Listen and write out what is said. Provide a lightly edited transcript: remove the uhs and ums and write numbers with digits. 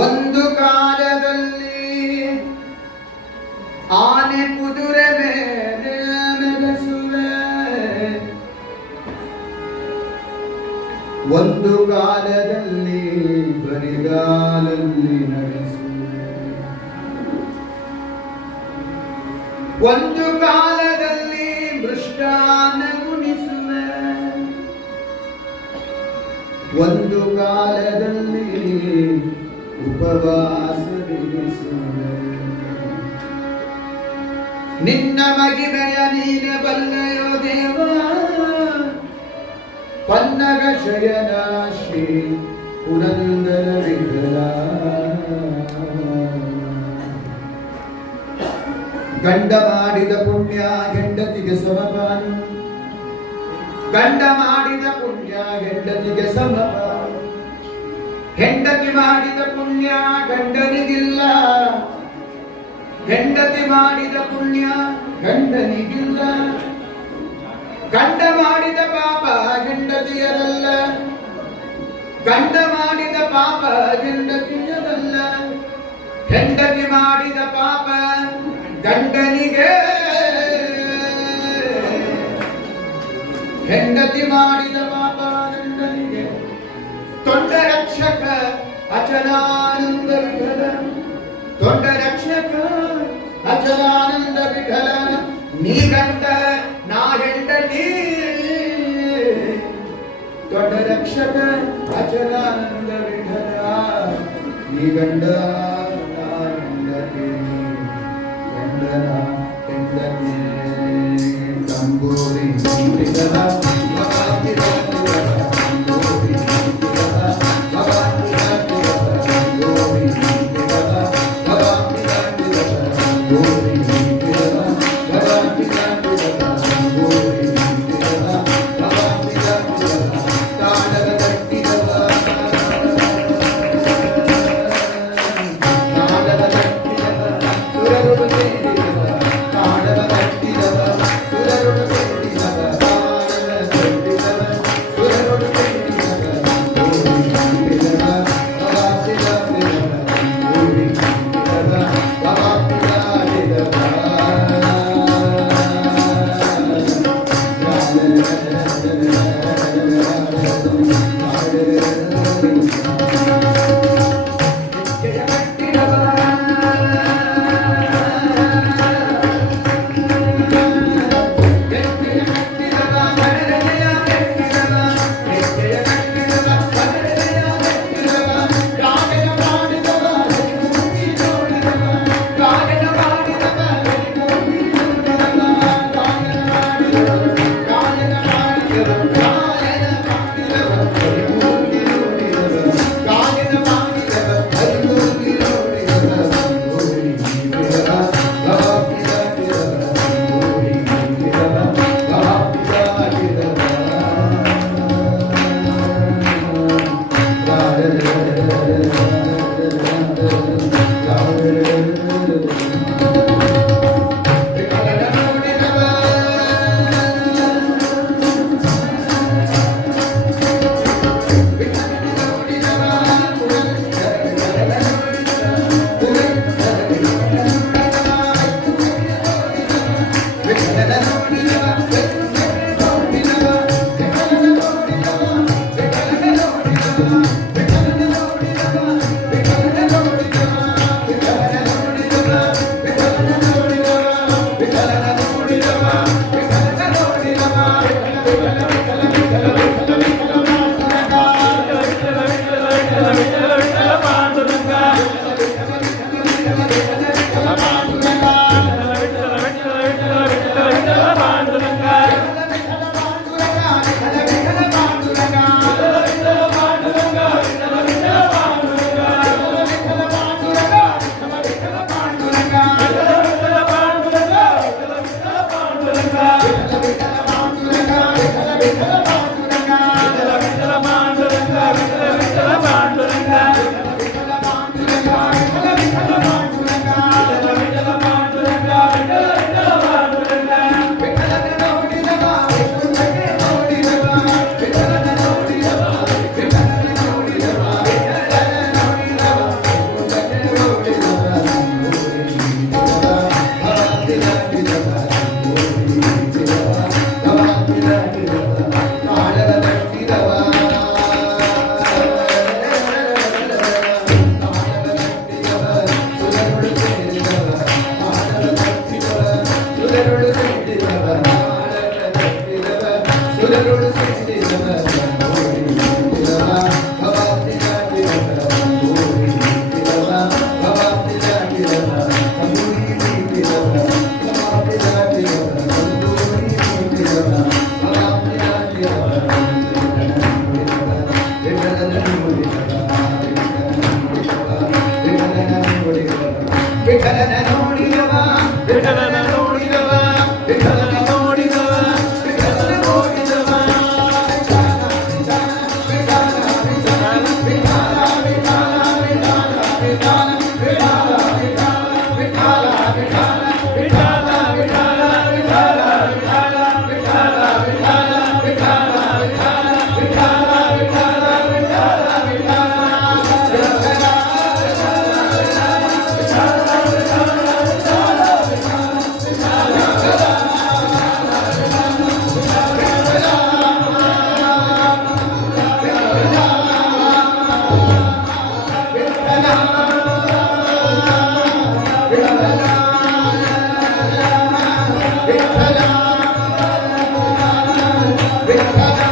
ಒಂದು ಕಾಲದಲ್ಲಿ ಆನೆ ಕುದುರೆ ಮೇಲೆ ಮೆರೆಸುವೆ, ಒಂದು ಕಾಲದಲ್ಲಿ ಬರಿಗಾಲಲ್ಲಿ ನಡೆಸುವೆ, ಒಂದು ಕಾಲದಲ್ಲಿ ಮೃಷ್ಟಾನ್ನ ಗುಣಿಸುವೆ, ಒಂದು ಕಾಲದಲ್ಲಿ ಉಪವಾಸವಿರಿಸುವೆ. ನಿನ್ನ ಮಗಿಮೆಯ ನೀನ ಬಲ್ಲೆಯೋ ದೇವ, ಪನ್ನಗ ಶಯನ ಶ್ರೀ ಪುರಂದರ ವಿಠಲ. ಗಂಡ ಮಾಡಿದ ಪುಣ್ಯ ಹೆಂಡತಿಗೆ ಸಮಪಾನು, ಗಂಡ ಮಾಡಿದ ಪುಣ್ಯ ಹೆಂಡತಿಗೆ ಸಮಪಾನು, ಹೆಂಡತಿ ಮಾಡಿದ ಪುಣ್ಯ ಗಂಡನಿಗಿಲ್ಲ, ಹೆಂಡತಿ ಮಾಡಿದ ಪುಣ್ಯ ಗಂಡನಿಗಿಲ್ಲ, ಗಂಡ ಮಾಡಿದ ಪಾಪ ಹೆಂಡತಿಯರಲ್ಲ, ಗಂಡ ಮಾಡಿದ ಪಾಪ ಹೆಂಡತಿಯರಲ್ಲ, ಹೆಂಡತಿ ಮಾಡಿದ ಪಾಪ ಗಂಡನಿಗೆ, ಹೆಂಡತಿ ಮಾಡಿದ ಪಾಪ ಗಂಡನಿಗೆ. ತೊಂಡ ರಕ್ಷಕ ಅಚಲಾನಂದ ವಿಠಲ, ತೊಂಡ ರಕ್ಷಕ ಅಚಲಾನಂದ ವಿಠಲ. ನೀ ಗಂಡ ನಾ ಹೆಂಡತಿ, ದೊಡ್ಡ ರಕ್ಷಕ ಅಚಲಾನಂದ ವಿಠಲ. ನೀ ಗಂಡ ನಾ ಹೆಂಡತಿ, ಗಂಡನ ಹೆಂಡತಿ. ತಂಬೂರಿ ವಿಠಲ विठ्ठला